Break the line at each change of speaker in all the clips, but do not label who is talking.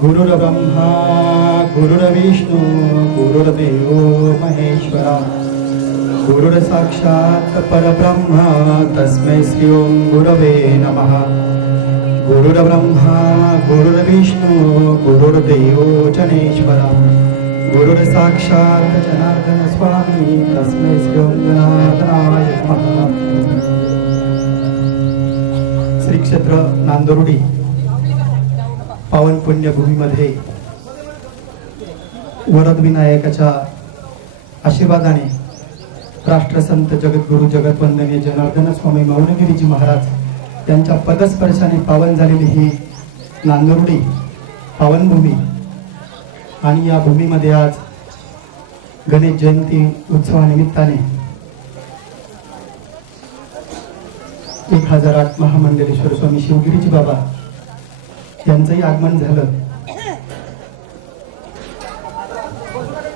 गुरुर्ब्रह्मा गुरुर्विष्णू गुरुर्देवो महेश्वरा। गुरुर्साक्षात् परब्रह्मा तस्मै श्री ओं गुरवे नमः। गुरुर्ब्रह्मा गुरुर्विष्णू गुरुर्देवो जनेश्वरा। गुरुर्साक्षात् जनार्दन स्वामी तस्मै गणाधनाय नमः। श्री क्षेत्र नांदुर्डी पावन पुण्यभूमीमध्ये वरद विनायकाच्या आशीर्वादाने राष्ट्रसंत जगद्गुरु जगतवंदनीय जनार्दन स्वामी मौनगिरीजी महाराज त्यांच्या पदस्पर्शाने पावन झालेली ही नांदुर्डी पावनभूमी. आणि या भूमीमध्ये आज गणेश जयंती उत्सवानिमित्ताने एक हजार आठ महामंडलेश्वर स्वामी शिवगिरीजी बाबा यांचंही आगमन झालं.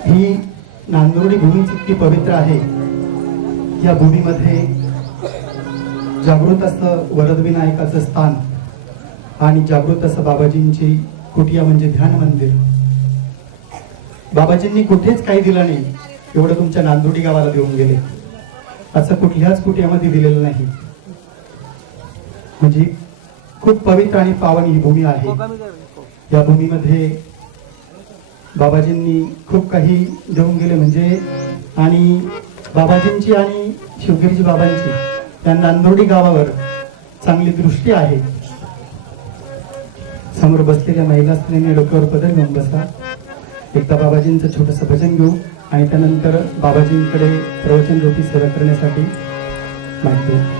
ही नांदुर्डी भूमी इतकी पवित्र आहे या भूमीमध्ये जागृत असं वरदविनायकाचं स्थान आणि जागृत असं बाबाजींची कुटिया म्हणजे ध्यान मंदिर. बाबाजींनी कुठेच काही दिलं नाही एवढं तुमच्या नांदुर्डी गावाला देऊन गेले. असं कुठल्याच कुटियामध्ये दिलेलं नाही. म्हणजे खूप पवित्र आणि पावन ही भूमी आहे. या भूमीमध्ये बाबाजींनी खूप काही देऊन गेले म्हणजे आणि बाबाजींची आणि शिवगिरीजी बाबांची त्या नांदोडी गावावर चांगली दृष्टी आहे. समोर बसलेल्या महिला स्त्रीने डोक्यावर पदर घेऊन बसा. एकदा बाबाजींचं छोटस भजन घेऊ आणि त्यानंतर बाबाजींकडे प्रवचन रूपी सेवा करण्यासाठी माहिती.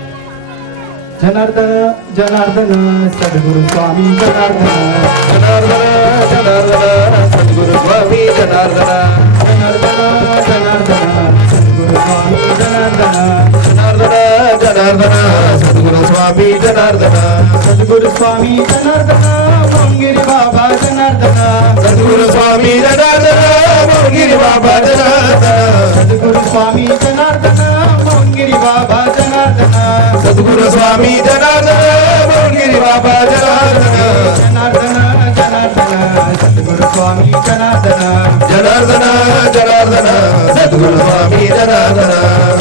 जनार्दन जनार्दन सद्गुरु स्वामी जनार्दन।
जनार्दन जनार्दन सद्गुरु स्वामी जनार्दन।
जनार्दन जनार्दन सद्गुरु स्वामी जनार्दन।
जनार्दन जनार्दन सद्गुरु स्वामी जनार्दन।
सद्गुरु स्वामी जनार्दन मंगिरी बाबा जनार्दन।
सद्गुरु स्वामी जनार्दन मंगिरी बाबा जनार्दन।
सद्गुरु स्वामी जनार्दन मंगिरी बाबा
सद्गुरु स्वामी जनार्दन मोरगिरी बाबा जनार्दन
जनार्दन जनार्दन सद्गुरु स्वामी जनार्दन
जनार्दन जनार्दन सद्गुरु स्वामी जनार्दन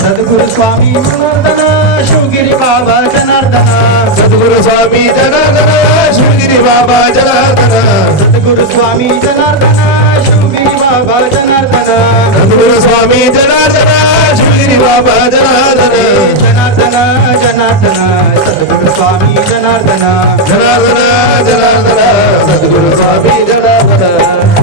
सद्गुरु स्वामी जनार्दन शिवगिरी बाबा जनार्दन
सद्गुरु स्वामी जनार्दन शिवगिरी बाबा जनार्दन
सद्गुरु स्वामी जनार्दन शिवगिरी बाबा जनार्दन
सद्गुरु स्वामी जनार्दन शिवगिरी बाबा जनार्दन
जनार्दन सद्गुरु स्वामी जनार्दन।
जनार्दन जनार्दन सद्गुरु स्वामी जनार्दन।